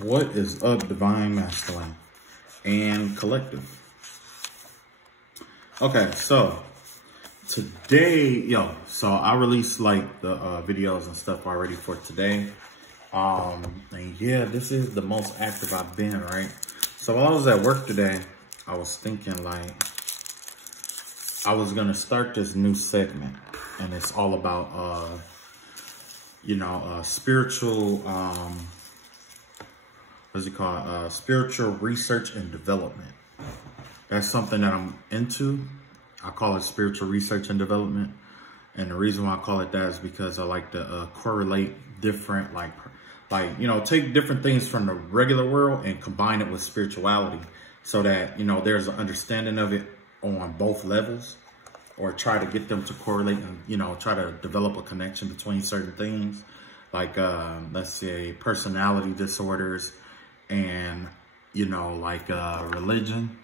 What is up, Divine Masculine and Collective? Okay, so today, so I released like the videos and stuff already for today. And yeah, this is the most active I've been, right? So while I was at work today, I was thinking like I was gonna start this new segment, and it's all about spiritual what's it called? Spiritual research and development. That's something that I'm into. I call it spiritual research and development. And the reason why I call it that is because I like to correlate different, take different things from the regular world and combine it with spirituality so that, there's an understanding of it on both levels, or try to get them to correlate and, try to develop a connection between certain things like, let's say personality disorders and, religion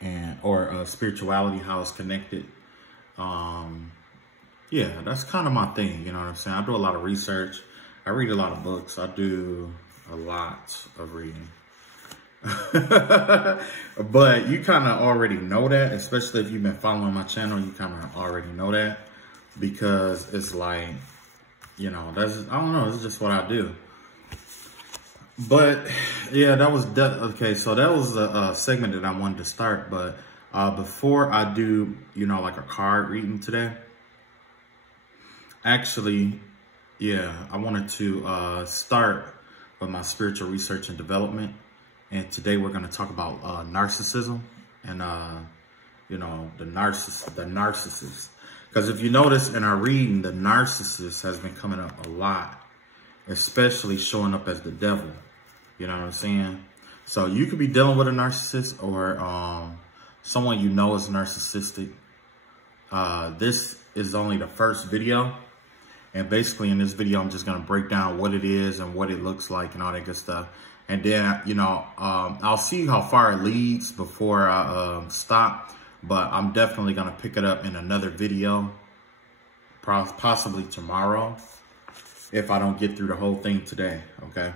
and, or spirituality, how it's connected. Yeah, that's kind of my thing. You know what I'm saying? I do a lot of research. I read a lot of books. I do a lot of reading. But you kind of already know that, especially if you've been following my channel, you kind of already know that, because it's like, I don't know, it's just what I do. But yeah, that was okay. So that was the segment that I wanted to start. But before I do, like a card reading today, actually, yeah, I wanted to start with my spiritual research and development. And today we're going to talk about narcissism and, the narcissist. Because if you notice in our reading, the narcissist has been coming up a lot, especially showing up as the devil. You know what I'm saying? So you could be dealing with a narcissist, or someone is narcissistic. This is only the first video. And basically in this video, I'm just going to break down what it is and what it looks like and all that good stuff. And then, I'll see how far it leads before I stop. But I'm definitely going to pick it up in another video, possibly tomorrow, if I don't get through the whole thing today, okay?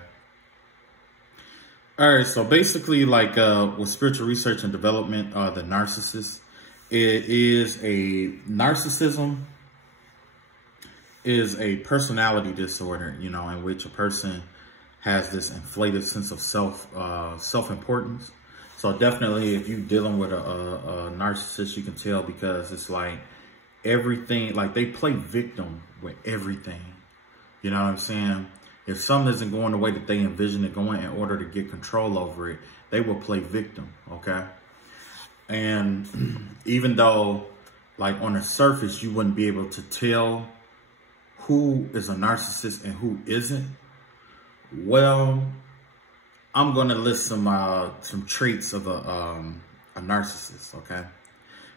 All right, so basically, like with spiritual research and development, the narcissist, narcissism is a personality disorder, in which a person has this inflated sense of self-importance. So definitely, if you're dealing with a narcissist, you can tell, because it's like everything, like they play victim with everything. You know what I'm saying? If something isn't going the way that they envision it going, in order to get control over it, they will play victim, okay? And even though, like on the surface, you wouldn't be able to tell who is a narcissist and who isn't, well, I'm going to list some traits of a narcissist, okay?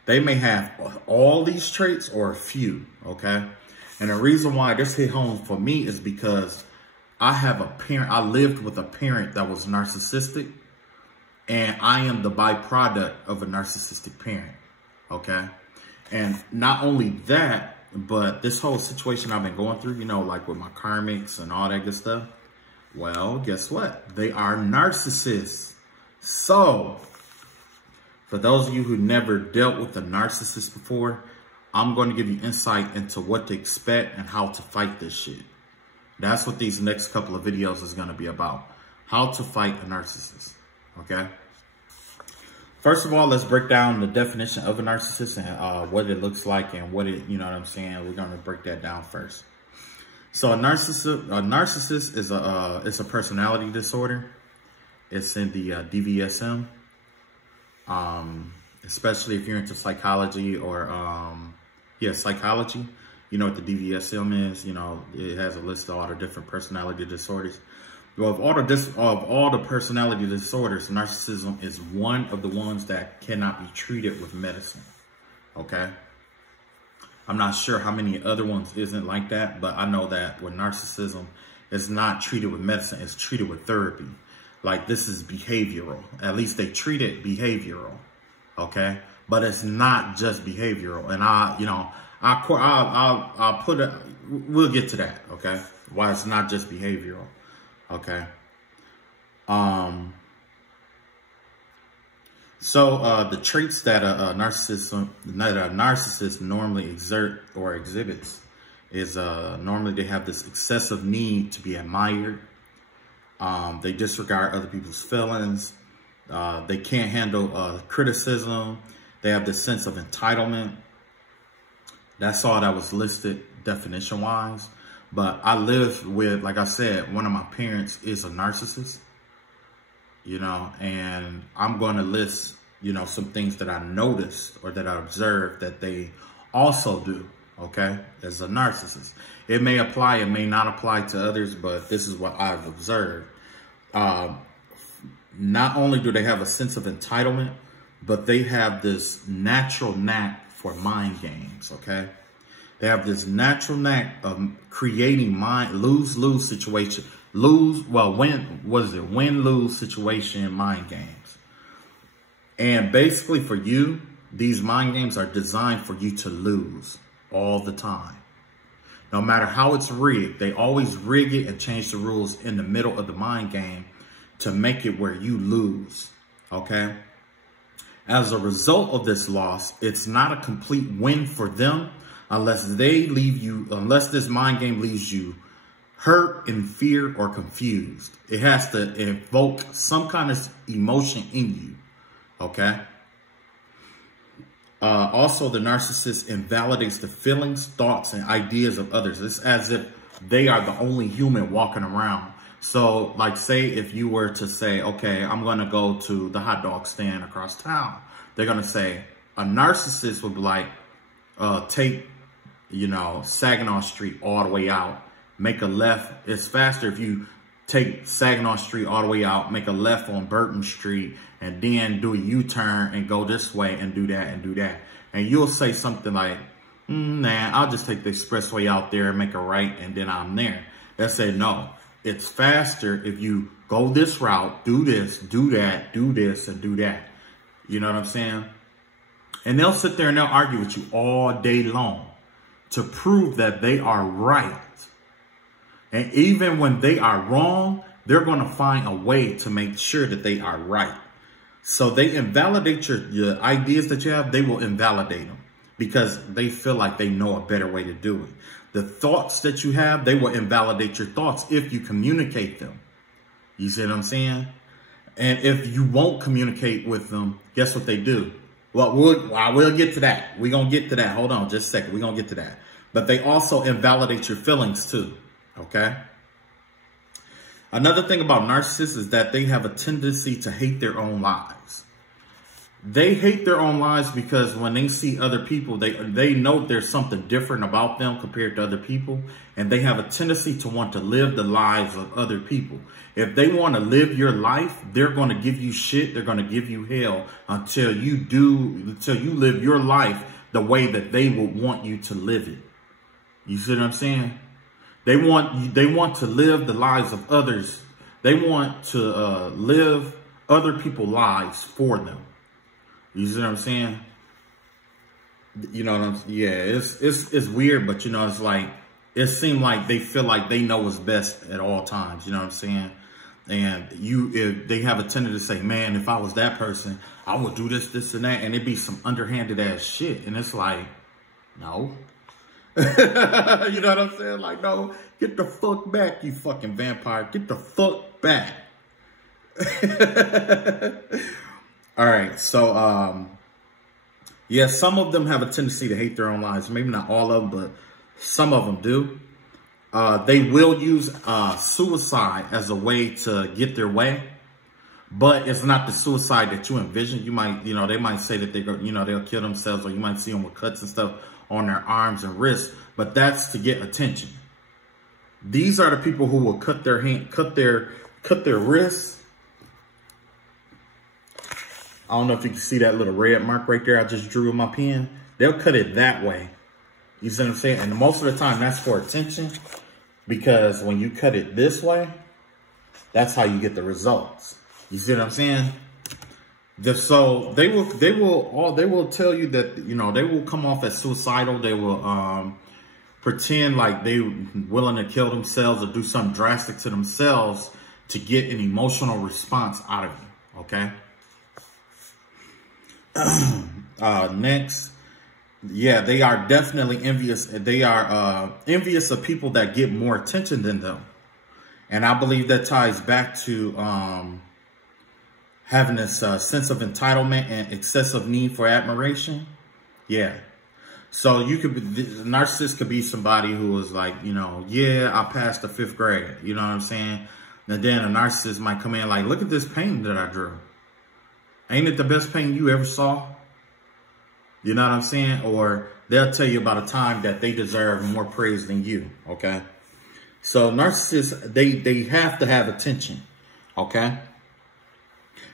They may have all these traits or a few, okay? And the reason why this hit home for me is because I lived with a parent that was narcissistic, and I am the byproduct of a narcissistic parent, okay? And not only that, but this whole situation I've been going through, like with my karmics and all that good stuff, well, guess what? They are narcissists. So, for those of you who never dealt with a narcissist before, I'm going to give you insight into what to expect and how to fight this shit. That's what these next couple of videos is going to be about. How to fight a narcissist, okay? First of all, let's break down the definition of a narcissist and what it looks like and what it, you know what I'm saying? We're going to break that down first. So a narcissist is it's a personality disorder. It's in the DVSM, especially if you're into psychology or, psychology. You know what the DVSM is. It has a list of all the different personality disorders. Well, of all the personality disorders, narcissism is one of the ones that cannot be treated with medicine, okay? I'm not sure how many other ones isn't like that, but I know that with narcissism, it's not treated with medicine, it's treated with therapy. Like, this is behavioral. At least they treat it behavioral, okay? But it's not just behavioral. And I'll put it, we'll get to that, okay? Why it's not just behavioral. Okay. So the traits that a narcissist normally exert or exhibits is normally they have this excessive need to be admired. They disregard other people's feelings. They can't handle criticism. They have this sense of entitlement. That's all that was listed definition-wise. But I live with, like I said, one of my parents is a narcissist, you know, and I'm going to list, you know, some things that I noticed or that I observed that they also do, okay, as a narcissist. It may apply, it may not apply to others, but this is what I've observed. Not only do they have a sense of entitlement, but they have this natural knack for mind games, okay? They have this natural knack of creating lose-lose situation. Win-lose situation mind games. And basically for you, these mind games are designed for you to lose all the time. No matter how it's rigged, they always rig it and change the rules in the middle of the mind game to make it where you lose, okay? As a result of this loss, it's not a complete win for them unless this mind game leaves you hurt, in fear, or confused. It has to invoke some kind of emotion in you, okay? Also, the narcissist invalidates the feelings, thoughts, and ideas of others. It's as if they are the only human walking around. So, like, say if you were to say, okay, I'm going to go to the hot dog stand across town. They're going to say, a narcissist would be like, take, you know, Saginaw Street all the way out, make a left. It's faster if you take Saginaw Street all the way out, make a left on Burton Street, and then do a U-turn and go this way and do that and do that. And you'll say something like, nah, I'll just take the expressway out there and make a right, and then I'm there. They'll say, no, it's faster if you go this route, do this, do that, do this, and do that. You know what I'm saying? And they'll sit there and they'll argue with you all day long to prove that they are right. And even when they are wrong, they're going to find a way to make sure that they are right. So they invalidate your ideas that you have. They will invalidate them because they feel like they know a better way to do it. The thoughts that you have, they will invalidate your thoughts if you communicate them. You see what I'm saying? And if you won't communicate with them, guess what they do? Well, I will get to that. We're going to get to that. Hold on just a second. We're going to get to that. But they also invalidate your feelings too. Okay? Another thing about narcissists is that they have a tendency to hate their own lives. They hate their own lives because when they see other people, they know there's something different about them compared to other people. And they have a tendency to want to live the lives of other people. If they want to live your life, they're going to give you shit. They're going to give you hell until you live your life the way that they would want you to live it. You see what I'm saying? They want to live the lives of others. They want to live other people's lives for them. You see what I'm saying? You know what I'm saying? Yeah, it's weird, but you know, it's like, it seems like they feel like they know what's best at all times. You know what I'm saying? And if they have a tendency to say, man, if I was that person, I would do this, this, and that. And it'd be some underhanded ass shit. And it's like, no. You know what I'm saying? Like, no, get the fuck back, you fucking vampire. Get the fuck back. All right. So, yeah, some of them have a tendency to hate their own lives. Maybe not all of them, but some of them do. They will use suicide as a way to get their way, but it's not the suicide that you envision. You might, you know, they might say that they'll kill themselves, or you might see them with cuts and stuff on their arms and wrists, but that's to get attention. These are the people who will cut their wrists. I don't know if you can see that little red mark right there I just drew with my pen. They'll cut it that way. You see what I'm saying? And most of the time that's for attention, because when you cut it this way, that's how you get the results. You see what I'm saying? So they will tell you that, you know, they will come off as suicidal. They will pretend like they willing to kill themselves or do something drastic to themselves to get an emotional response out of you, okay? Next, yeah, they are definitely envious. They are envious of people that get more attention than them. And I believe that ties back to having this sense of entitlement and excessive need for admiration. Yeah. So you could be, the narcissist could be somebody who was like, you know, yeah, I passed the 5th grade. You know what I'm saying? And then a narcissist might come in like, look at this painting that I drew. Ain't it the best painting you ever saw? You know what I'm saying? Or they'll tell you about a time that they deserve more praise than you, okay? So narcissists, they have to have attention, okay?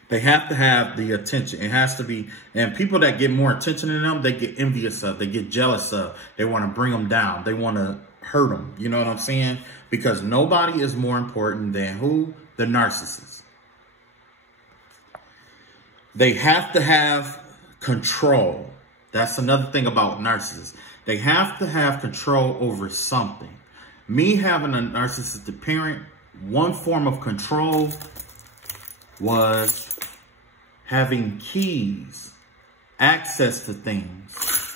They have to have the attention. It has to be, and people that get more attention than them, they get envious of, they get jealous of. They want to bring them down. They want to hurt them. You know what I'm saying? Because nobody is more important than who? The narcissist. They have to have control. That's another thing about narcissists. They have to have control over something. Me having a narcissistic parent, one form of control was having keys, access to things,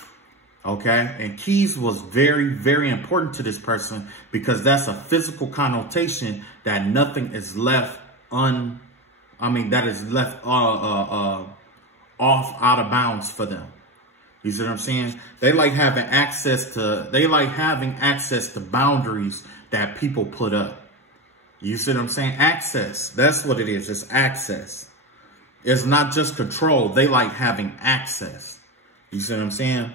okay? And keys was very, very important to this person because that's a physical connotation that nothing is left that is left off out of bounds for them. You see what I'm saying? They like having access to boundaries that people put up. You see what I'm saying? Access. That's what it is. It's access. It's not just control. They like having access. You see what I'm saying?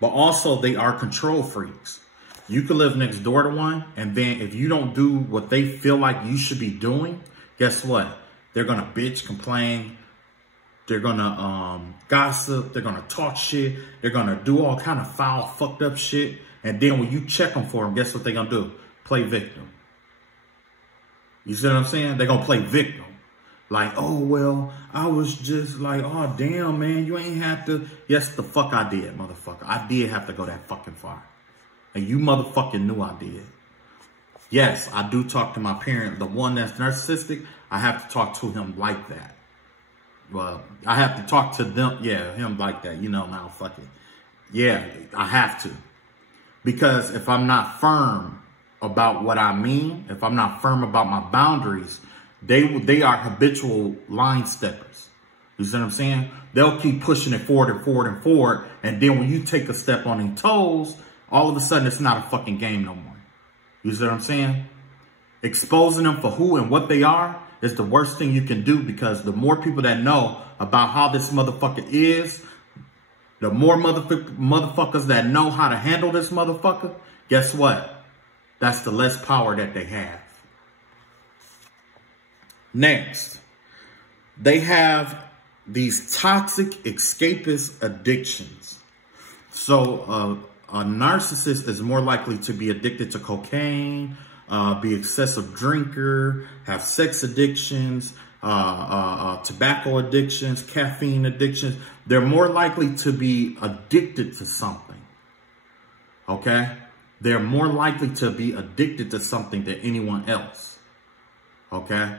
But also they are control freaks. You could live next door to one, and then if you don't do what they feel like you should be doing, guess what? They're going to bitch, complain. They're going to gossip. They're going to talk shit. They're going to do all kind of foul, fucked up shit. And then when you check them for them, guess what they're going to do? Play victim. You see what I'm saying? They're going to play victim. Like, oh, well, I was just like, oh, damn, man, you ain't have to. Yes, the fuck I did, motherfucker. I did have to go that fucking far. And you motherfucking knew I did. Yes, I do talk to my parent. The one that's narcissistic, I have to talk to him like that. Well, I have to talk to them. Yeah, him like that. You know, now fuck it. Yeah, I have to. Because if I'm not firm about what I mean, if I'm not firm about my boundaries, they are habitual line steppers. You see what I'm saying? They'll keep pushing it forward and forward and forward. And then when you take a step on their toes, all of a sudden it's not a fucking game no more. You see what I'm saying? Exposing them for who and what they are is the worst thing you can do, because the more people that know about how this motherfucker is, the more motherfuckers that know how to handle this motherfucker, guess what? That's the less power that they have. Next, they have these toxic escapist addictions. So a narcissist is more likely to be addicted to cocaine, be excessive drinker, have sex addictions, tobacco addictions, caffeine addictions. They're more likely to be addicted to something. Okay? They're more likely to be addicted to something than anyone else. Okay?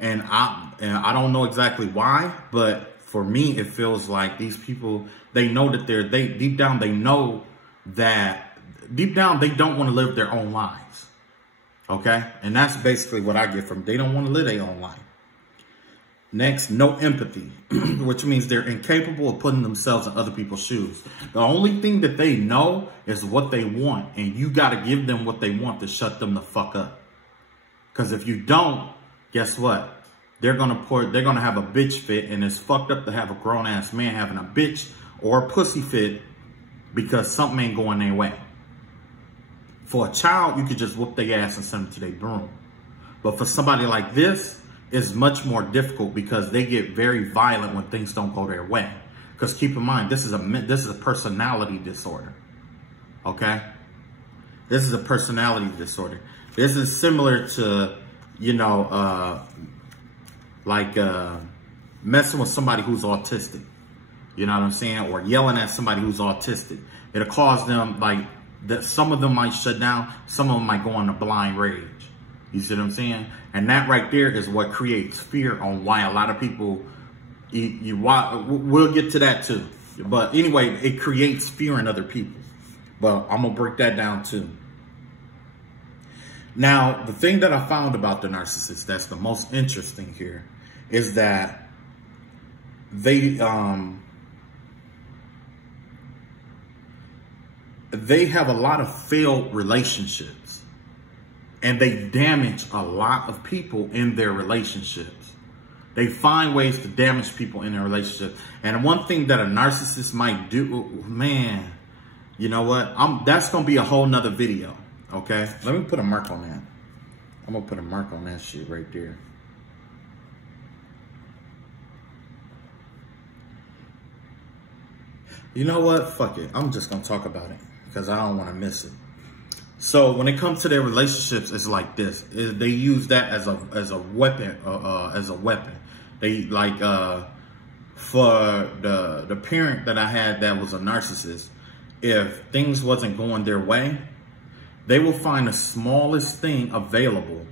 And I don't know exactly why, but for me, it feels like these people, they know that deep down, they know that deep down, they don't want to live their own lives. Okay? And that's basically what I get from, they don't want to live their own life. Next, no empathy, which means they're incapable of putting themselves in other people's shoes. The only thing that they know is what they want, and you got to give them what they want to shut them the fuck up. Because if you don't, guess what? They're gonna have a bitch fit, and it's fucked up to have a grown ass man having a bitch or a pussy fit because something ain't going their way. For a child, you could just whoop their ass and send them to their broom. But for somebody like this, it's much more difficult because they get very violent when things don't go their way. Because keep in mind, this is a personality disorder. Okay? This is a personality disorder. This is similar to, you know, messing with somebody who's autistic. You know what I'm saying? Or yelling at somebody who's autistic. It'll cause them, like, that some of them might shut down, some of them might go into blind rage. You see what I'm saying? And that right there is what creates fear on why a lot of people, we'll get to that too. But anyway, it creates fear in other people. But I'm going to break that down too. Now, the thing that I found about the narcissist that's the most interesting here is that they have a lot of failed relationships, and they damage a lot of people in their relationships. They find ways to damage people in their relationships. And one thing that a narcissist might do, man, you know what? That's going to be a whole nother video. Okay. Let me put a mark on that. I'm going to put a mark on that shit right there. You know what? Fuck it. I'm just going to talk about it because I don't want to miss it. So when it comes to their relationships, it's like this. They use that as a weapon, They like, for the parent that I had that was a narcissist, if things wasn't going their way, they will find the smallest thing available,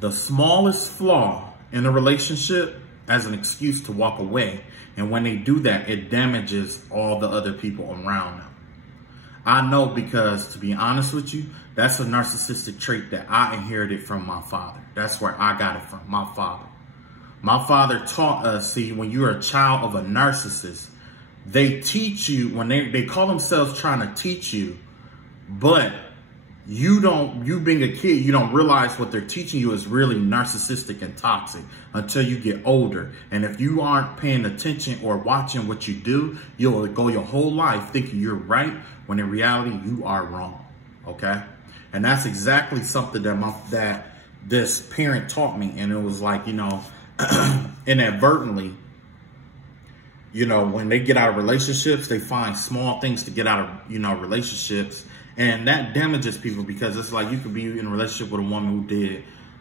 the smallest flaw in a relationship as an excuse to walk away. And when they do that, it damages all the other people around them. I know because, to be honest with you, that's a narcissistic trait that I inherited from my father. That's where I got it from, my father. My father taught us, see, when you're a child of a narcissist, they teach you, when they call themselves trying to teach you, but you being a kid, you don't realize what they're teaching you is really narcissistic and toxic until you get older. And if you aren't paying attention or watching what you do, you'll go your whole life thinking you're right when in reality you are wrong. Okay. And that's exactly something that this parent taught me. And it was like, you know, inadvertently, you know, when they get out of relationships, they find small things to get out of, you know, relationships. And that damages people because it's like you could be in a relationship with a woman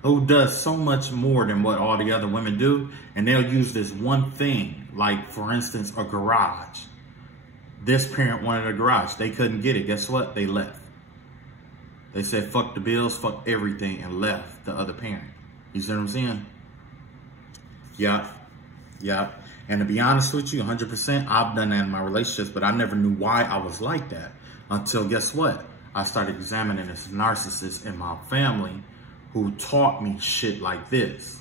who does so much more than what all the other women do. And they'll use this one thing, like, for instance, a garage. This parent wanted a garage. They couldn't get it. Guess what? They left. They said, fuck the bills, fuck everything, and left the other parent. You see what I'm saying? Yep. Yep. And to be honest with you, 100%, I've done that in my relationships, but I never knew why I was like that. Until, guess what? I started examining this narcissist in my family who taught me shit like this.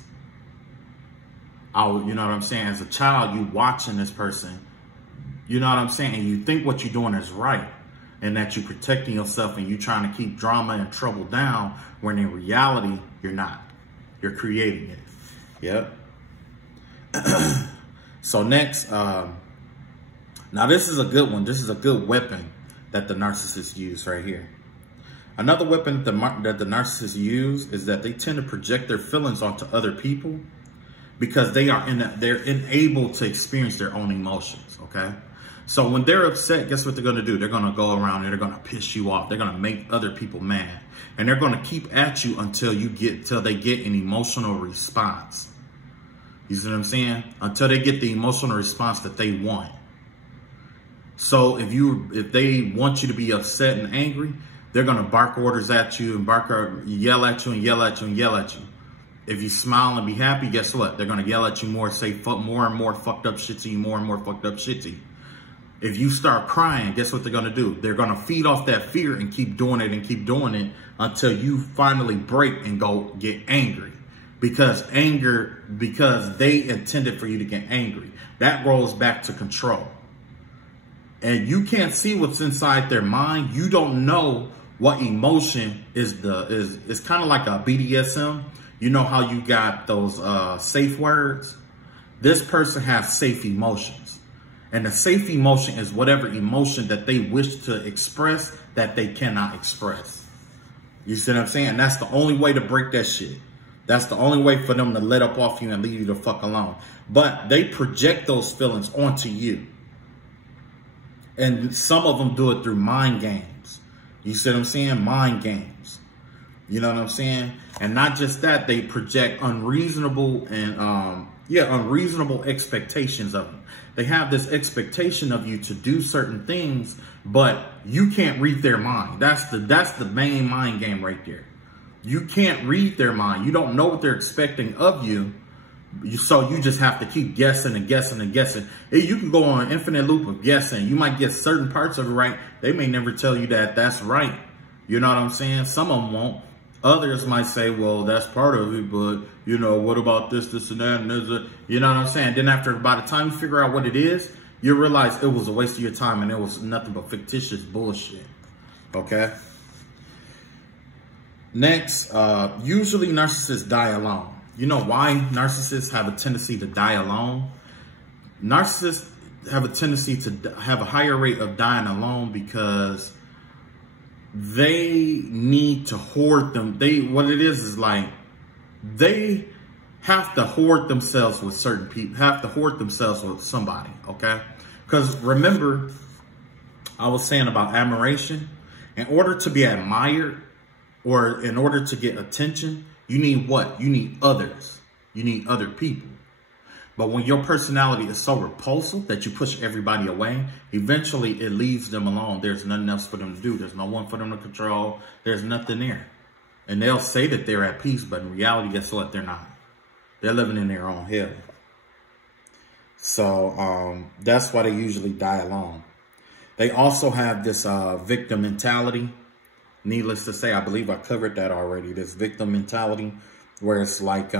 You know what I'm saying? As a child, you watching this person, you know what I'm saying? And you think what you're doing is right and that you're protecting yourself and you're trying to keep drama and trouble down when in reality, you're not. You're creating it. Yep. So next, now this is a good one. This is a good weapon that the narcissists use right here. Another weapon that the narcissists use is that they tend to project their feelings onto other people because they're unable to experience their own emotions, okay? So when they're upset, guess what they're going to do? They're going to go around and they're going to piss you off. They're going to make other people mad. And they're going to keep at you until they get an emotional response. You see what I'm saying? Until they get the emotional response that they want. So if they want you to be upset and angry, they're going to bark orders at you and yell at you and yell at you and yell at you. If you smile and be happy, guess what? They're going to yell at you more, say more and more fucked up shit to you, more and more fucked up shit to you. If you start crying, guess what they're going to do? They're going to feed off that fear and keep doing it until you finally break and go get angry. Because they intended for you to get angry. That rolls back to control. And you can't see what's inside their mind. You don't know what emotion is it's kind of like a BDSM. You know how you got those safe words? This person has safe emotions. And the safe emotion is whatever emotion that they wish to express that they cannot express. You see what I'm saying? That's the only way to break that shit. That's the only way for them to let up off you and leave you the fuck alone. But they project those feelings onto you. And some of them do it through mind games. You see what I'm saying? Mind games. You know what I'm saying? And not just that, they project unreasonable and unreasonable expectations of you. They have this expectation of you to do certain things, but you can't read their mind. That's the main mind game right there. You can't read their mind. You don't know what they're expecting of you. So you just have to keep guessing and guessing and guessing. You can go on an infinite loop of guessing. You might get certain parts of it right. They may never tell you that that's right. You know what I'm saying? Some of them won't. Others might say, well, that's part of it, but, you know, what about this, this, and that, and this, you know what I'm saying? Then after, by the time you figure out what it is, you realize it was a waste of your time and it was nothing but fictitious bullshit. Okay? Next, usually narcissists die alone. You know why narcissists have a tendency to die alone? Narcissists have a tendency to have a higher rate of dying alone because they need to hoard them. What it is like they have to hoard themselves with certain people, have to hoard themselves with somebody, okay? Because remember, I was saying about admiration. In order to be admired or in order to get attention, you need what? You need others. You need other people. But when your personality is so repulsive that you push everybody away, eventually it leaves them alone. There's nothing else for them to do. There's no one for them to control. There's nothing there. And they'll say that they're at peace, but in reality, guess what? They're not. They're living in their own hell. So that's why they usually die alone. They also have this victim mentality. Needless to say, I believe I covered that already. This victim mentality where it's like,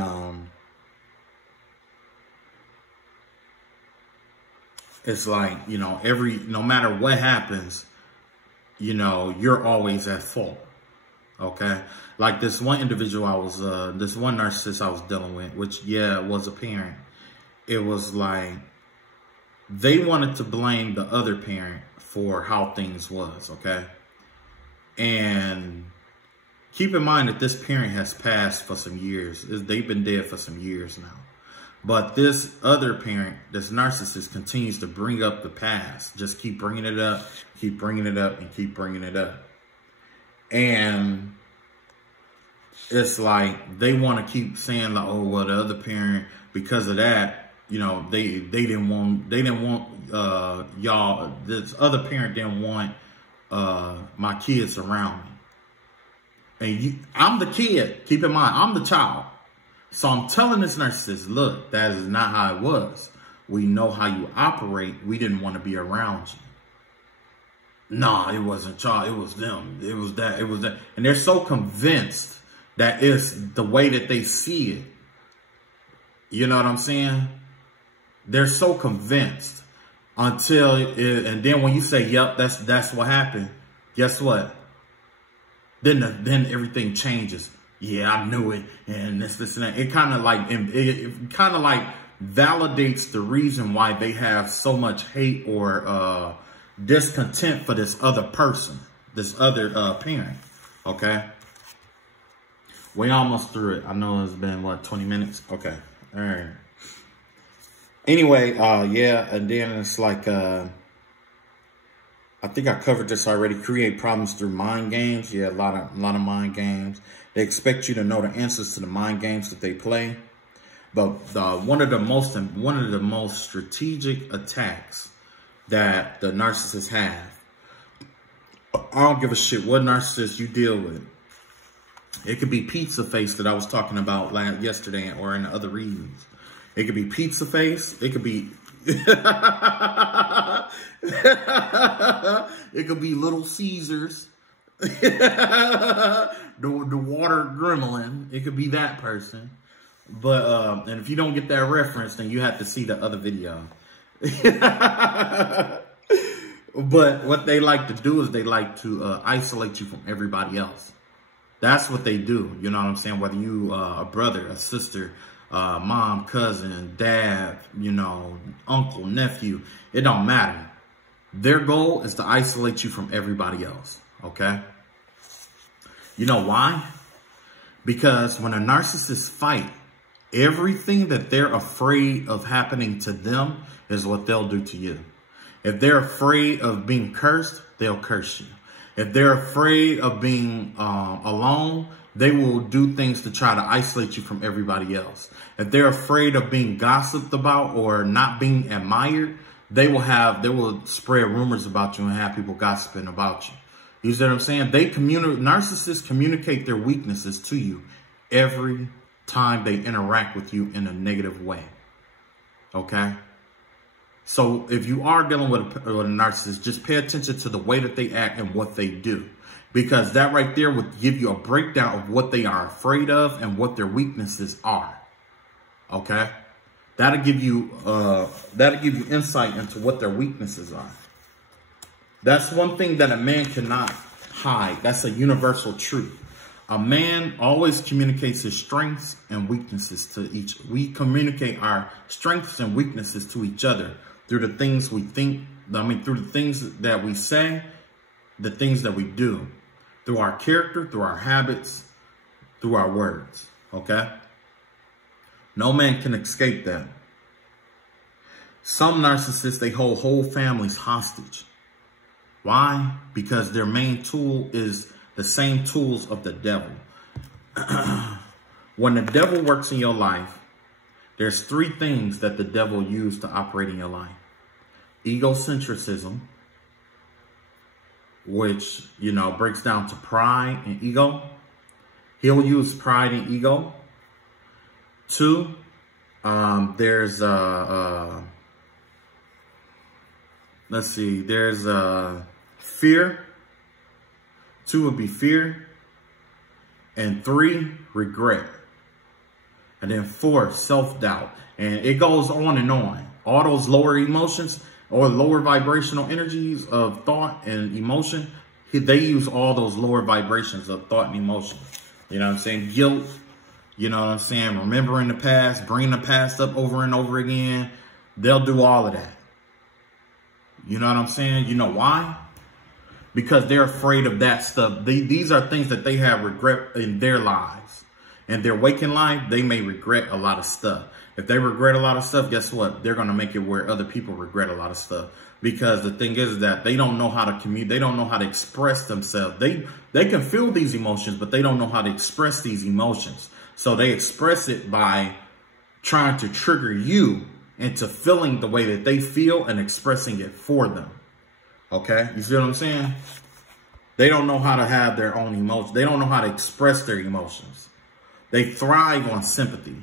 you know, no matter what happens, you know, you're always at fault. Okay. Like this one individual this one narcissist I was dealing with, which, yeah, was a parent. It was like they wanted to blame the other parent for how things was. Okay. And keep in mind that this parent has passed for some years. They've been dead for some years now. But this other parent, this narcissist, continues to bring up the past. Just keep bringing it up, keep bringing it up, and keep bringing it up. And it's like they want to keep saying, like, oh, well, the other parent, because of that, you know, they didn't want y'all, this other parent didn't want my kids around me. And I'm the kid. Keep in mind, I'm the child. So I'm telling this narcissist, look, that is not how it was. We know how you operate. We didn't want to be around you. Nah, it wasn't y'all. It was them. It was that. It was that. And they're so convinced that it's the way that they see it. You know what I'm saying? They're so convinced until and then when you say, yep, that's what happened. Guess what? Then everything changes. Yeah, I knew it, and this, and that. It kind of like validates the reason why they have so much hate or discontent for this other person, this other parent. Okay, we almost through it. I know it's been what, 20 minutes. Okay, all right. Anyway, yeah, and then it's like I think I covered this already. Create problems through mind games. Yeah, a lot of mind games. They expect you to know the answers to the mind games that they play. But one of the most strategic attacks that the narcissists have, I don't give a shit what narcissist you deal with. It could be pizza face that I was talking about yesterday or in the other readings. It could be pizza face. It could be it could be Little Caesars. the water gremlin. It could be that person. But and if you don't get that reference, then you have to see the other video. But what they like to do is they like to isolate you from everybody else. That's what they do. You know what I'm saying? Whether you a brother, a sister, mom, cousin, dad, you know, uncle, nephew, it don't matter. Their goal is to isolate you from everybody else. Okay? You know why? Because when a narcissist fight, everything that they're afraid of happening to them is what they'll do to you. If they're afraid of being cursed, they'll curse you. If they're afraid of being alone, they will do things to try to isolate you from everybody else. If they're afraid of being gossiped about or not being admired, they will spread rumors about you and have people gossiping about you. You see what I'm saying? Narcissists communicate their weaknesses to you every time they interact with you in a negative way. Okay? So if you are dealing with a narcissist, just pay attention to the way that they act and what they do. Because that right there would give you a breakdown of what they are afraid of and what their weaknesses are. Okay? That'll give you insight into what their weaknesses are. That's one thing that a man cannot hide. That's a universal truth. A man always communicates his strengths and weaknesses to each. We communicate our strengths and weaknesses to each other through the things we think. Through the things that we say, the things that we do, through our character, through our habits, through our words. Okay? No man can escape that. Some narcissists, they hold whole families hostage. Why? Because their main tool is the same tools of the devil. When the devil works in your life, there's three things that the devil uses to operate in your life. Egocentrism, which, breaks down to pride and ego. He'll use pride and ego. Two, there's fear. Two would be fear. And three, regret. And then four, self-doubt. And it goes on and on. All those lower emotions or lower vibrational energies of thought and emotion, they use all those lower vibrations of thought and emotion. You know what I'm saying? Guilt. You know what I'm saying? Remembering the past, bringing the past up over and over again. They'll do all of that. You know what I'm saying? You know why? Because they're afraid of that stuff. These are things that they have regret in their lives. In their waking life, they may regret a lot of stuff. If they regret a lot of stuff, guess what? They're going to make it where other people regret a lot of stuff. Because the thing is that they don't know how to communicate. They don't know how to express themselves. They can feel these emotions, but they don't know how to express these emotions. So they express it by trying to trigger you into feeling the way that they feel and expressing it for them. Okay? You see what I'm saying? They don't know how to have their own emotions. They don't know how to express their emotions. They thrive on sympathy.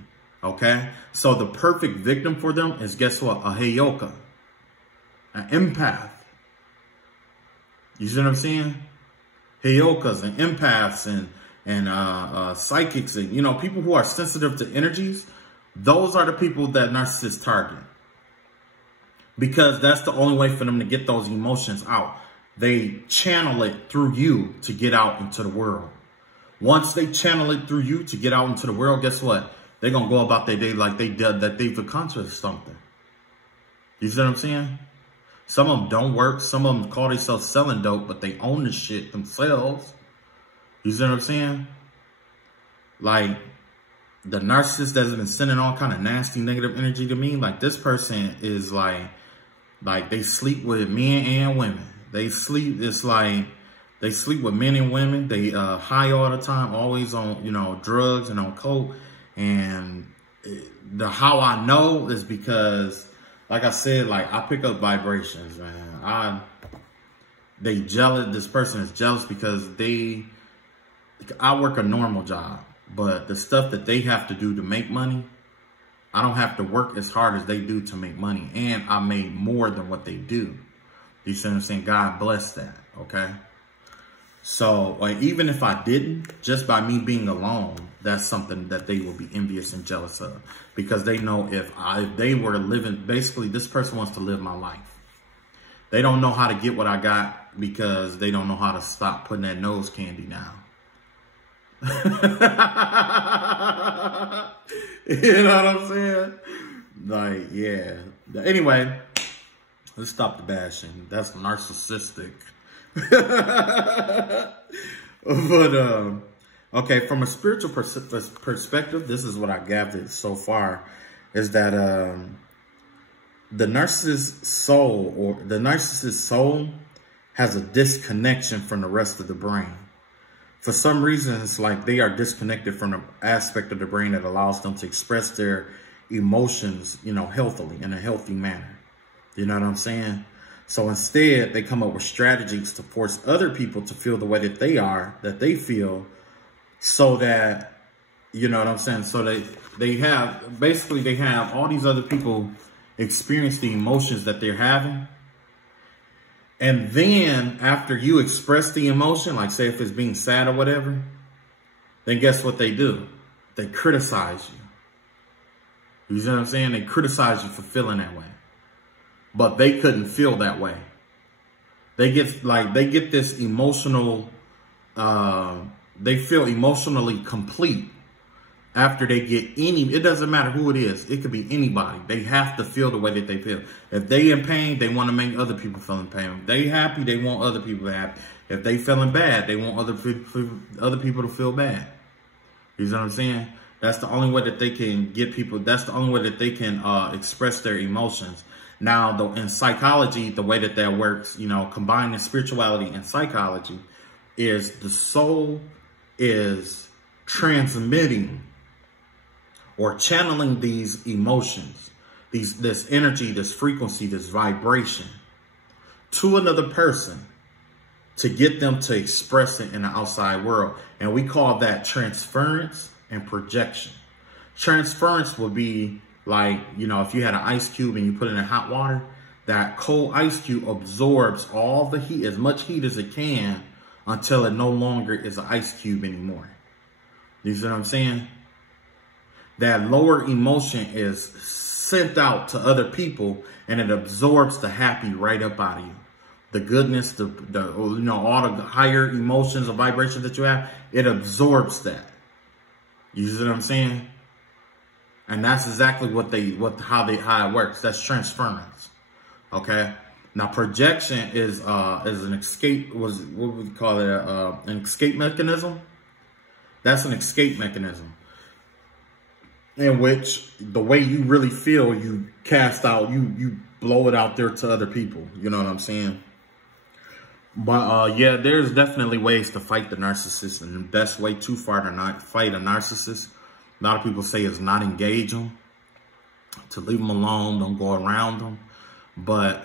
Okay? So the perfect victim for them is, guess what? A heyoka. An empath. You see what I'm saying? Heyokas and empaths and psychics and, people who are sensitive to energies. Those are the people that narcissists target. Because that's the only way for them to get those emotions out. They channel it through you to get out into the world. Once they channel it through you to get out into the world, guess what? They're going to go about their day like they've accomplished something. You see what I'm saying? Some of them don't work. Some of them call themselves selling dope, but they own the shit themselves. You see what I'm saying? Like, the narcissist that's been sending all kind of nasty negative energy to me, like this person is like they sleep with men and women. They sleep with men and women. They high all the time, always on, drugs and on coke. And how I know is because, like I said, like I pick up vibrations, man. They jealous. This person is jealous because I work a normal job. But the stuff that they have to do to make money, I don't have to work as hard as they do to make money. And I made more than what they do. You see what I'm saying? God bless that, okay? So, like, even if I didn't, just by me being alone, that's something that they will be envious and jealous of. Because they know if they were living, basically, this person wants to live my life. They don't know how to get what I got because they don't know how to stop putting that nose candy down. You know what I'm saying? Like, yeah. Anyway, let's stop the bashing. That's narcissistic. But, okay, from a spiritual perspective, this is what I gathered so far, is that the narcissist's soul has a disconnection from the rest of the brain. For some reason, it's like they are disconnected from the aspect of the brain that allows them to express their emotions, you know, healthily, in a healthy manner. You know what I'm saying? So instead, they come up with strategies to force other people to feel the way that they are, that they feel, so that, you know what I'm saying? So they have, basically they have all these other people experience the emotions that they're having. And then after you express the emotion, like say if it's being sad or whatever, then guess what they do? They criticize you. You see what I'm saying? They criticize you for feeling that way. But they couldn't feel that way. They get this emotional, they feel emotionally complete after they get it doesn't matter who it is. It could be anybody. They have to feel the way that they feel. If they in pain, they want to make other people feel in pain. If they happy, they want other people to be happy. If they feeling bad, they want other people to feel bad. You know what I'm saying? That's the only way that they can get people. That's the only way that they can express their emotions. Now, though, in psychology, the way that that works, you know, combining spirituality and psychology, is the soul is transmitting or channeling these emotions, this energy, this frequency, this vibration to another person to get them to express it in the outside world. And we call that transference and projection. Transference would be like, you know, if you had an ice cube and you put it in hot water, that cold ice cube absorbs all the heat, as much heat as it can, until it no longer is an ice cube anymore. You see what I'm saying? That lower emotion is sent out to other people, and it absorbs the happy right up out of you. The goodness, the you know, all the higher emotions or vibrations that you have, it absorbs that. You see what I'm saying? And that's exactly how it works. That's transference. Okay. Now projection is an escape. What would we call it? An escape mechanism. That's an escape mechanism in which the way you really feel, you cast out, you blow it out there to other people. You know what I'm saying? But yeah, there's definitely ways to fight the narcissist, and the best way to fight a narcissist, a lot of people say, is not engage them, to leave them alone, don't go around them. But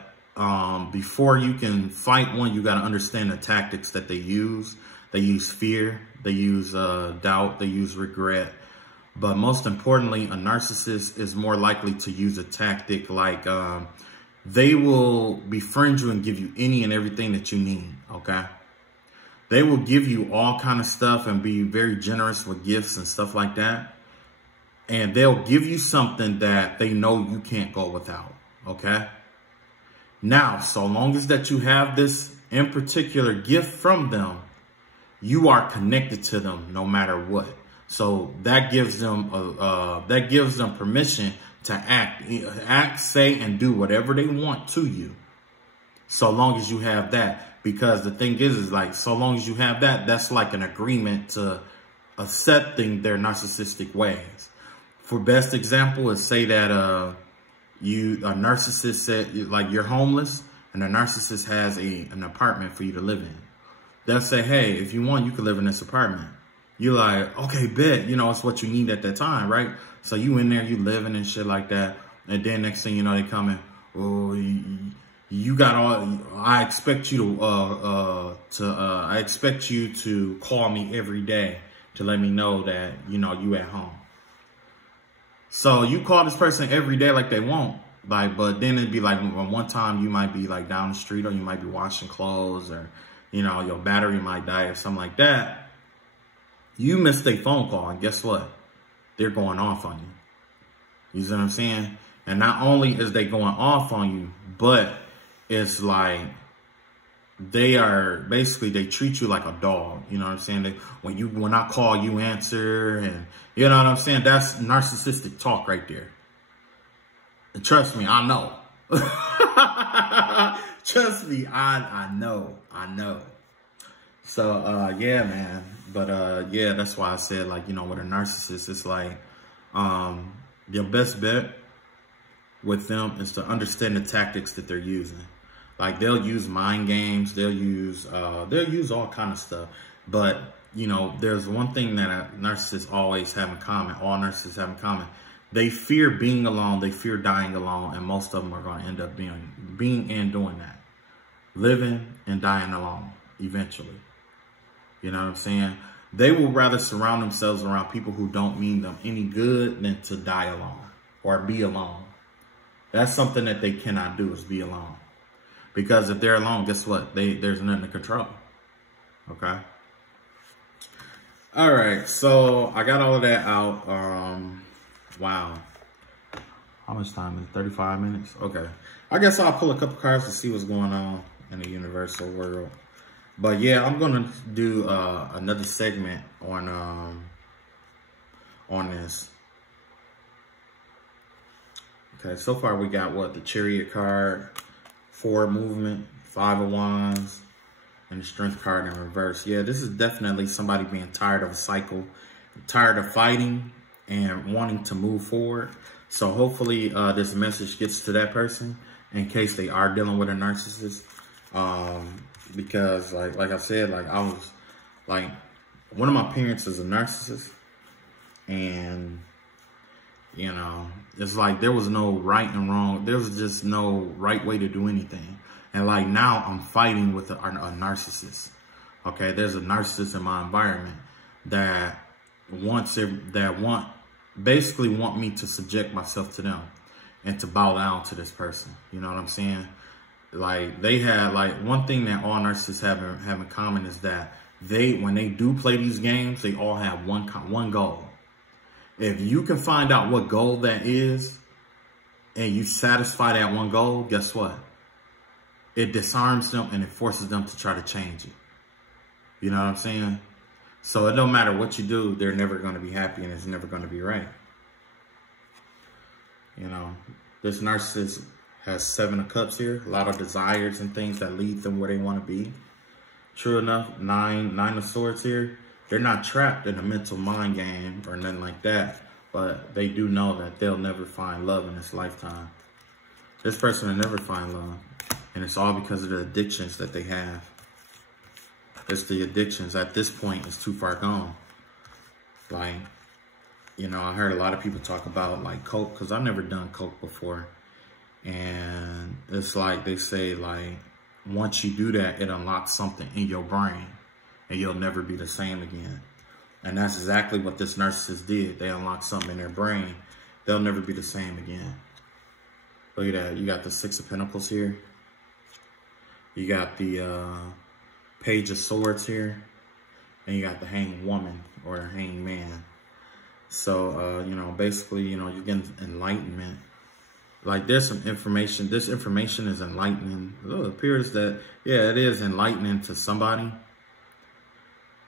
before you can fight one, you got to understand the tactics that they use. They use fear, they use doubt, they use regret. But most importantly, a narcissist is more likely to use a tactic like they will befriend you and give you any and everything that you need, okay? They will give you all kind of stuff and be very generous with gifts and stuff like that. And they'll give you something that they know you can't go without, okay? Now, so long as that you have this in particular gift from them, you are connected to them no matter what. So that gives them permission to act, say, and do whatever they want to you. So long as you have that, because the thing is like, so long as you have that, that's like an agreement to accepting their narcissistic ways. For best example is, say that a narcissist said, like, you're homeless and a narcissist has an apartment for you to live in. They'll say, hey, if you want, you can live in this apartment. You're like, okay, bet, you know, it's what you need at that time, right? So you in there, you living and shit like that. And then next thing you know, they come in, oh, you got all, I expect you to call me every day to let me know that, you know, you at home. So you call this person every day like they won't. Like, but then it'd be like one time you might be like down the street, or you might be washing clothes, or, you know, your battery might die or something like that. You missed a phone call, and guess what? They're going off on you. You see what I'm saying? And not only is they going off on you, but it's like they are basically, they treat you like a dog. You know what I'm saying? When I call, you answer, and you know what I'm saying? That's narcissistic talk right there. And trust me, I know. Trust me, I know. So, yeah, man. But, yeah, that's why I said, like, you know, with a narcissist, it's like, your best bet with them is to understand the tactics that they're using. Like they'll use mind games, they'll use all kind of stuff. But you know, there's one thing that narcissists always have in common. All narcissists have in common. They fear being alone. They fear dying alone, and most of them are going to end up being and doing that, living and dying alone eventually. You know what I'm saying? They will rather surround themselves around people who don't mean them any good than to die alone or be alone. That's something that they cannot do, is be alone. Because if they're alone, guess what? There's nothing to control. Okay? All right. So I got all of that out. Wow. How much time is it? 35 minutes? Okay. I guess I'll pull a couple cards to see what's going on in the universal world. But yeah, I'm going to do another segment on this. Okay, so far we got what? The Chariot card, forward movement, 5 of Wands, and the Strength card in reverse. Yeah, this is definitely somebody being tired of a cycle, tired of fighting and wanting to move forward. So hopefully this message gets to that person in case they are dealing with a narcissist. Because like I said, like I was like, one of my parents is a narcissist, and you know, it's like there was no right and wrong. There was just no right way to do anything. And like now I'm fighting with a narcissist. Okay, there's a narcissist in my environment that basically want me to subject myself to them and to bow down to this person. You know what I'm saying? Like they have, like, one thing that all narcissists have in common is that when they do play these games, they all have one goal. If you can find out what goal that is and you satisfy that one goal, guess what? It disarms them and it forces them to try to change it. You know what I'm saying? So it don't matter what you do, they're never going to be happy and it's never going to be right. You know, this narcissist has 7 of Cups here. A lot of desires and things that lead them where they want to be. True enough, 9 of Swords here. They're not trapped in a mental mind game or nothing like that. But they do know that they'll never find love in this lifetime. This person will never find love. And it's all because of the addictions that they have. It's the addictions. At this point, it's too far gone. Like, you know, I heard a lot of people talk about like coke, because I've never done coke before. And it's like they say, like, once you do that, it unlocks something in your brain and you'll never be the same again. And that's exactly what this narcissist did. They unlocked something in their brain. They'll never be the same again. Look at that. You got the 6 of Pentacles here. You got the Page of Swords here. And you got the Hanged Woman or Hanged Man. So, you know, basically, you know, you're getting enlightenment. Like, there's some information. This information is enlightening. It appears that, yeah, it is enlightening to somebody.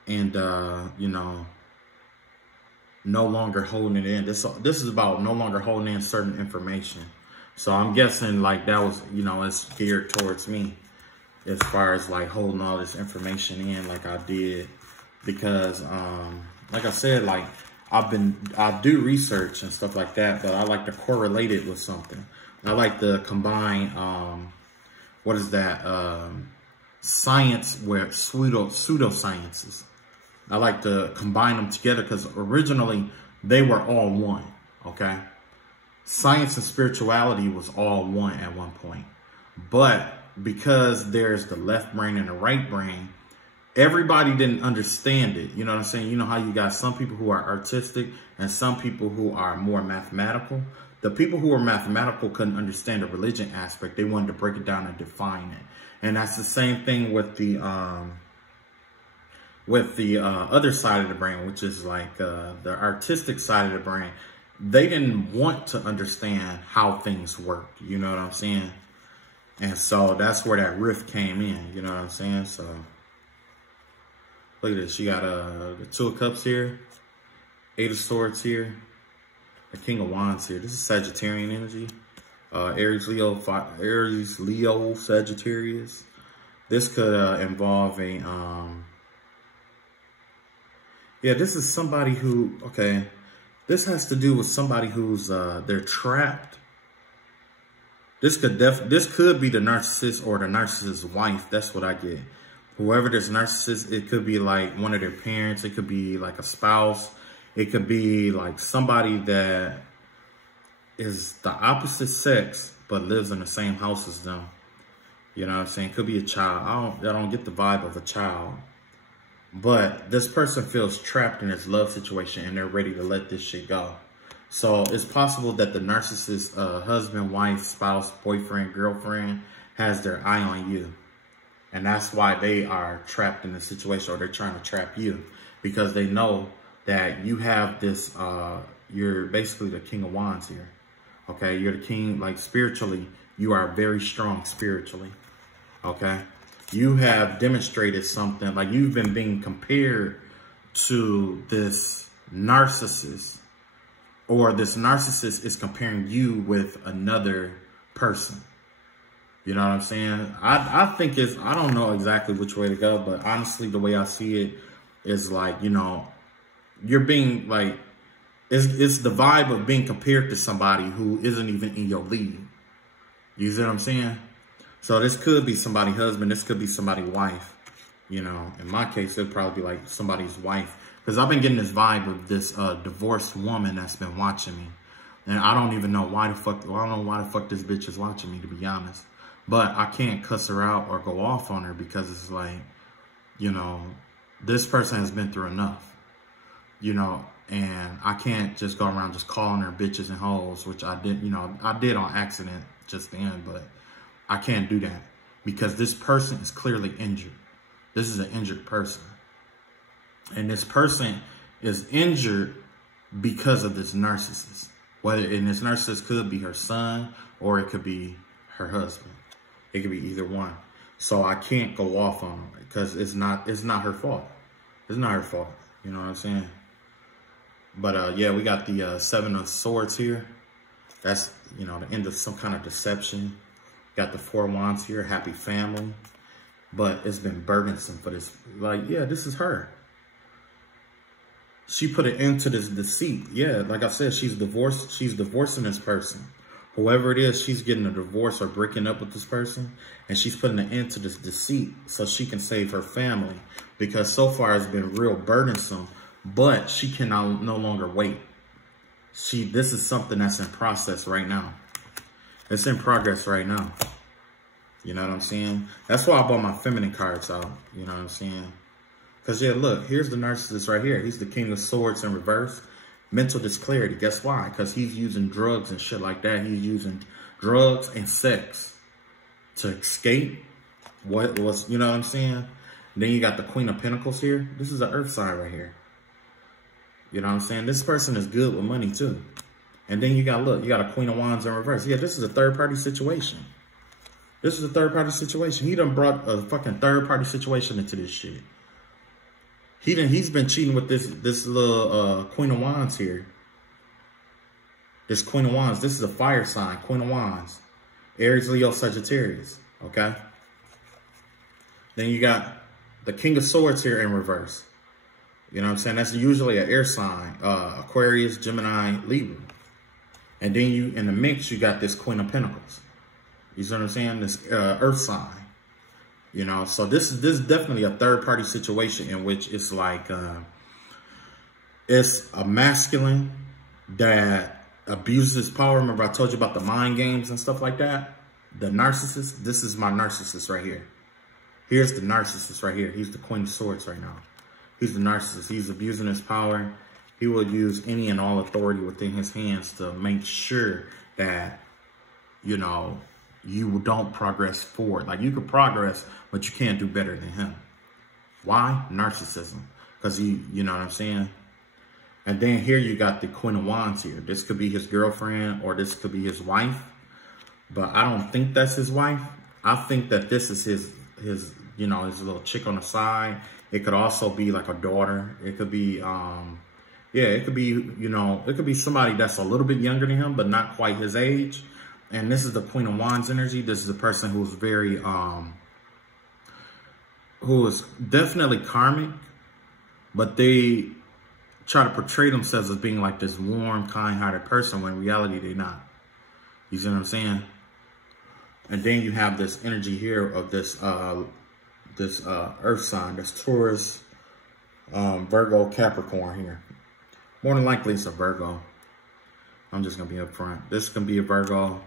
And, you know, no longer holding it in. This is about no longer holding in certain information. So I'm guessing, like, that was, you know, it's geared towards me as far as, like, holding all this information in like I did. Because, like I said, like, I do research and stuff like that, but I like to correlate it with something. I like to combine, what is that? Science with pseudosciences. I like to combine them together because originally they were all one, okay? Science and spirituality was all one at one point. But because there's the left brain and the right brain, everybody didn't understand it. You know what I'm saying? You know how you got some people who are artistic and some people who are more mathematical. The people who are mathematical couldn't understand the religion aspect. They wanted to break it down and define it. And that's the same thing with the other side of the brain, which is like the artistic side of the brain. They didn't want to understand how things worked. You know what I'm saying? And so that's where that rift came in. You know what I'm saying? So look at this. You got the 2 of Cups here, 8 of Swords here, the King of Wands here. This is Sagittarian energy. Aries, Leo, Sagittarius. This could involve a yeah, this is somebody who, okay, this has to do with somebody who's they're trapped This could be the narcissist or the narcissist's wife. That's what I get. Whoever this narcissist, it could be like one of their parents. It could be like a spouse. It could be like somebody that is the opposite sex but lives in the same house as them. You know what I'm saying? Could be a child. I don't get the vibe of a child. But this person feels trapped in this love situation and they're ready to let this shit go. So it's possible that the narcissist husband, wife, spouse, boyfriend, girlfriend has their eye on you. And that's why they are trapped in the situation, or they're trying to trap you, because they know that you have this, you're basically the King of Wands here. Okay, you're the king, like spiritually, you are very strong spiritually. Okay, you have demonstrated something, like you've been being compared to this narcissist, or this narcissist is comparing you with another person. You know what I'm saying? I think it's, I don't know exactly which way to go, but honestly, the way I see it is like, you know, you're being like, it's the vibe of being compared to somebody who isn't even in your league. You see what I'm saying? So this could be somebody's husband. This could be somebody's wife. You know, in my case, it'd probably be like somebody's wife. Because I've been getting this vibe of this divorced woman that's been watching me. And I don't even know why the fuck, I don't know why the fuck this bitch is watching me, to be honest. But I can't cuss her out or go off on her because it's like, you know, this person has been through enough. You know, and I can't just go around just calling her bitches and hoes, which I did, you know, I did on accident just then, but I can't do that because this person is clearly injured. This is an injured person. And this person is injured because of this narcissist. And this narcissist could be her son or it could be her husband. It could be either one. So I can't go off on her because it's not her fault. It's not her fault. You know what I'm saying? But yeah, we got the Seven of Swords here. That's, you know, the end of some kind of deception. Got the Four of Wands here, happy family. But it's been burdensome for this. Like, yeah, this is her. She put an end to this deceit. Yeah, like I said, she's divorced. She's divorcing this person. Whoever it is, she's getting a divorce or breaking up with this person. And she's putting an end to this deceit so she can save her family. Because so far it's been real burdensome. But she can no longer wait. This is something that's in process right now. It's in progress right now. You know what I'm saying? That's why I bought my feminine cards out. You know what I'm saying? Because, yeah, look, here's the narcissist right here. He's the King of Swords in reverse. Mental disclarity. Guess why? Because he's using drugs and shit like that. He's using drugs and sex to escape what was, you know what I'm saying? Then you got the Queen of Pentacles here. This is an earth sign right here. You know what I'm saying? This person is good with money, too. And then you got, look, you got a Queen of Wands in reverse. Yeah, this is a third-party situation. This is a third-party situation. He done brought a fucking third-party situation into this shit. He's been cheating with this little Queen of Wands here. This Queen of Wands. This is a fire sign. Queen of Wands. Aries, Leo, Sagittarius. Okay? Then you got the King of Swords here in reverse. You know what I'm saying? That's usually an air sign. Aquarius, Gemini, Libra. And then you, in the mix, you got this Queen of Pentacles. You see what I'm saying? This earth sign. You know, so this is definitely a third-party situation in which it's like, it's a masculine that abuses power. Remember I told you about the mind games and stuff like that? The narcissist, this is my narcissist right here. Here's the narcissist right here. He's the Queen of Swords right now. He's the narcissist. He's abusing his power. He will use any and all authority within his hands to make sure that, you know, you don't progress forward. Like, you could progress, but you can't do better than him. Why? Narcissism. Because you know what I'm saying? And then here you got the Queen of Wands here. This could be his girlfriend or this could be his wife. But I don't think that's his wife. I think that this is his you know, his little chick on the side. It could also be like a daughter. It could be, yeah, it could be, you know, it could be somebody that's a little bit younger than him, but not quite his age. And this is the Queen of Wands energy. This is a person who's very, who is definitely karmic, but they try to portray themselves as being like this warm, kind-hearted person when in reality they're not. You see what I'm saying? And then you have this energy here of this earth sign, this Taurus, Virgo, Capricorn here. More than likely it's a Virgo. I'm just gonna be up front. This can be a Virgo.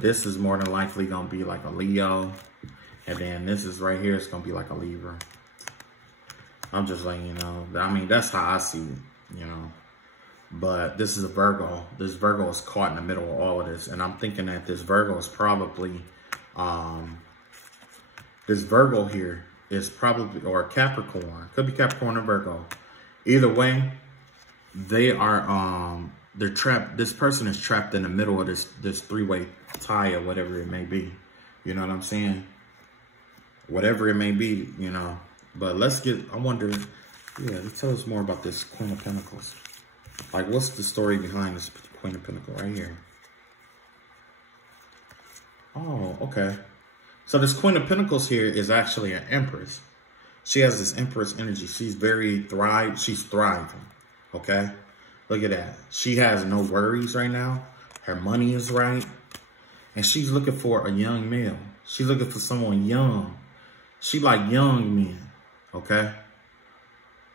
This is more than likely gonna be like a Leo. And then this is right here, it's gonna be like a Libra. I'm just letting you know. I mean, that's how I see it, you know. But this is a Virgo. This Virgo is caught in the middle of all of this. And I'm thinking that this Virgo is probably, this Virgo here is probably, or Capricorn. Could be Capricorn or Virgo. Either way, they are, they're trapped. This person is trapped in the middle of this three-way tie or whatever it may be. You know what I'm saying? Whatever it may be, you know. But let's get, I wonder, yeah, tell us more about this Queen of Pentacles. Like, what's the story behind this Queen of Pentacles right here? Oh, okay. So this Queen of Pentacles here is actually an Empress. She has this Empress energy. She's she's thriving, okay? Look at that. She has no worries right now. Her money is right. And she's looking for a young male. She's looking for someone young. She like young men, okay?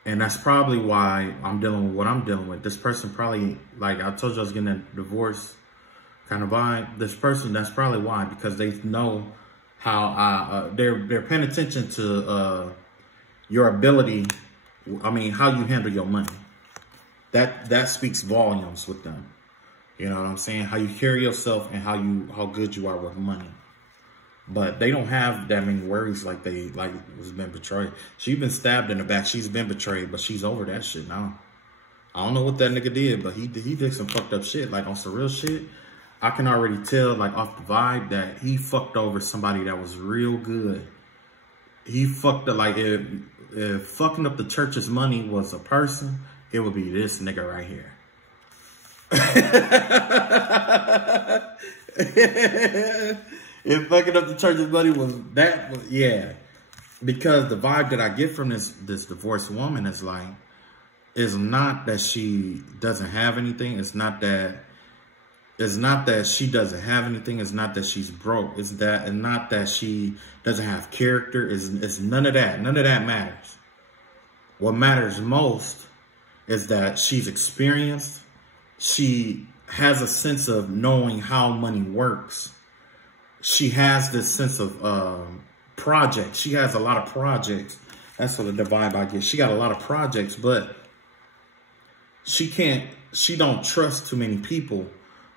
And that's probably why I'm dealing with what I'm dealing with. This person probably, like I told you I was getting a divorce kind of vibe. This person, that's probably why, because they know how they're paying attention to your ability. I mean, how you handle your money. That speaks volumes with them. You know what I'm saying? How you carry yourself and how good you are with money. But they don't have that many worries like was been betrayed. She's been stabbed in the back. She's been betrayed, but she's over that shit now. I don't know what that nigga did, but he did some fucked up shit, like on some real shit. I can already tell, like off the vibe, that he fucked over somebody that was real good. He fucked up, like if fucking up the church's money was a person, it would be this nigga right here. If fucking up the church's money was that, yeah. Because the vibe that I get from this divorced woman is like, is not that she doesn't have anything. It's not that she doesn't have anything. It's not that she's broke. It's not that she doesn't have character. It's none of that. None of that matters. What matters most is that she's experienced. She has a sense of knowing how money works. She has this sense of projects. She has a lot of projects. That's sort of the vibe I get. She got a lot of projects, but she don't trust too many people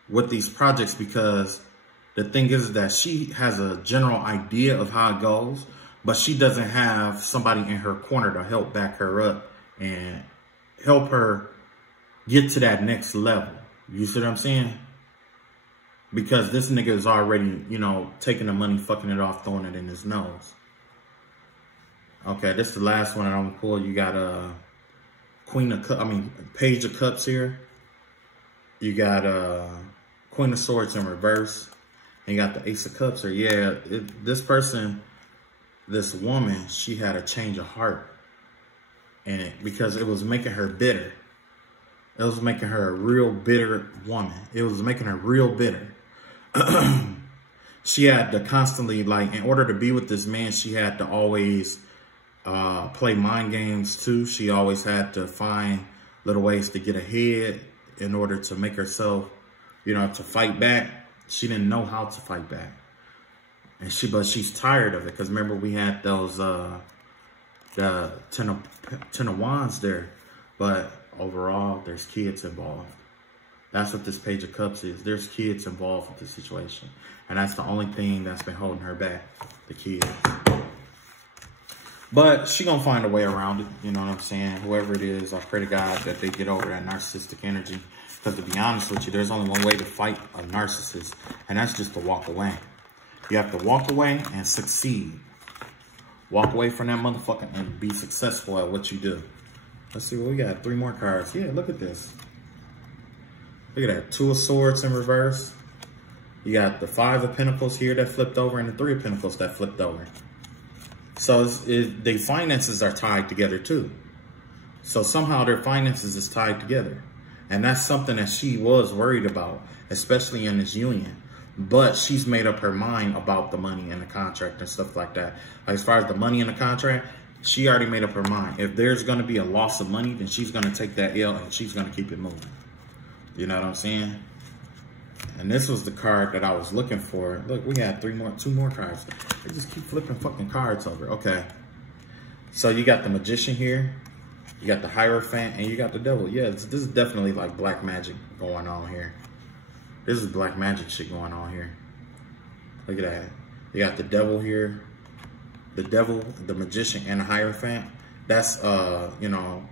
with these projects, because the thing is that she has a general idea of how it goes, but she doesn't have somebody in her corner to help back her up and help her get to that next level. You see what I'm saying? Because this nigga is already, you know, taking the money, fucking it off, throwing it in his nose. Okay, this is the last one that I'm gonna pull. You got a Page of Cups here. You got Queen of Swords in reverse. And you got the Ace of Cups here. Yeah, this person, this woman, she had a change of heart. And because it was making her bitter. It was making her a real bitter woman. It was making her real bitter. She had to constantly, like, in order to be with this man, she had to always play mind games too. She always had to find little ways to get ahead in order to make herself, you know, to fight back. She didn't know how to fight back. And but she's tired of it, because remember we had those the Ten of Wands there. But overall, there's kids involved. That's what this Page of Cups is. There's kids involved with this situation. And that's the only thing that's been holding her back, the kids. But she gonna find a way around it, you know what I'm saying? Whoever it is, I pray to God that they get over that narcissistic energy. Because to be honest with you, there's only one way to fight a narcissist, and that's just to walk away. You have to walk away and succeed. Walk away from that motherfucker and be successful at what you do. Let's see what we got. 3 more cards. Yeah, look at this. Look at that. 2 of Swords in reverse. You got the 5 of Pentacles here that flipped over, and the 3 of Pentacles that flipped over. So the finances are tied together too. So somehow their finances is tied together. And that's something that she was worried about, especially in this union. but she's made up her mind about the money and the contract and stuff like that. As far as the money and the contract, she already made up her mind. If there's going to be a loss of money, then she's going to take that L and she's going to keep it moving. You know what I'm saying? And this was the card that I was looking for. Look, we had two more cards. They just keep flipping fucking cards over. Okay. So you got the Magician here. You got the Hierophant and you got the Devil. Yeah, this is definitely like black magic going on here. This is black magic shit going on here. Look at that. You got the Devil here. The Devil, the Magician, and the Hierophant. That's, you know,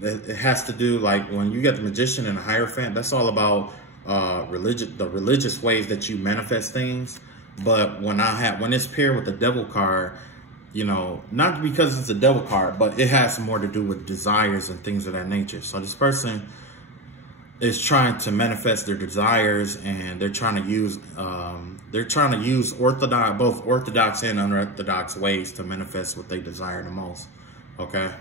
it has to do, like, when you get the Magician and the Hierophant, that's all about the religious ways that you manifest things. But when it's paired with the Devil card, you know, not because it's a Devil card, but it has more to do with desires and things of that nature. So this person is trying to manifest their desires, and they're trying to use both orthodox and unorthodox ways to manifest what they desire the most. Okay.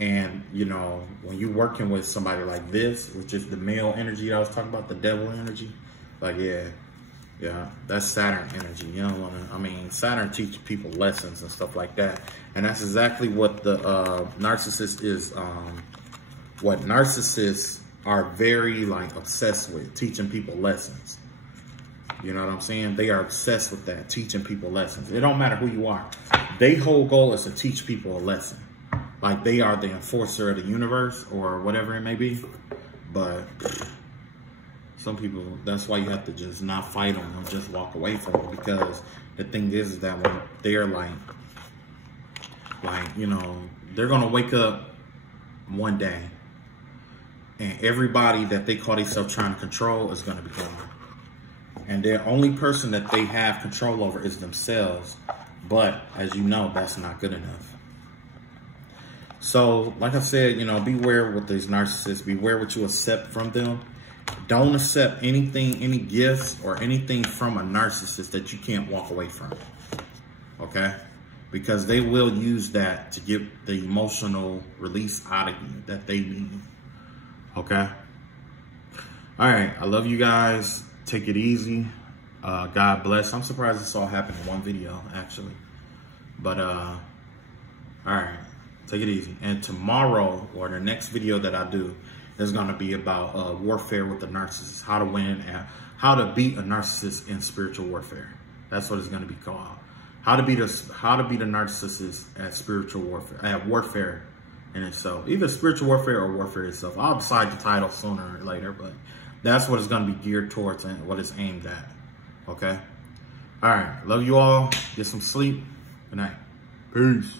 And, you know, when you're working with somebody like this, which is the male energy that I was talking about, the Devil energy, like, yeah, that's Saturn energy. You don't want to, I mean, Saturn teaches people lessons and stuff like that. And that's exactly what the narcissist is, what narcissists are very, like, obsessed with, teaching people lessons. You know what I'm saying? They are obsessed with that, teaching people lessons. It don't matter who you are. Their whole goal is to teach people a lesson. Like, they are the enforcer of the universe or whatever it may be. But some people, that's why you have to just not fight them or just walk away from them. Because the thing is that when they're like, you know, they're going to wake up one day and everybody that they call themselves trying to control is going to be gone. And the only person that they have control over is themselves. But as you know, that's not good enough. So, like I said, you know, beware with these narcissists. Beware what you accept from them. Don't accept anything, any gifts or anything from a narcissist that you can't walk away from. Okay? Because they will use that to get the emotional release out of you that they need. Okay? All right. I love you guys. Take it easy. God bless. I'm surprised this all happened in one video, actually. But, all right. Take it easy. And tomorrow, or the next video that I do, is going to be about warfare with the narcissist. How to win and how to beat a narcissist in spiritual warfare. That's what it's going to be called. How to beat the narcissist at spiritual warfare, at warfare in itself. Either spiritual warfare or warfare itself. I'll decide the title sooner or later, but that's what it's going to be geared towards and what it's aimed at. Okay? All right. Love you all. Get some sleep. Good night. Peace.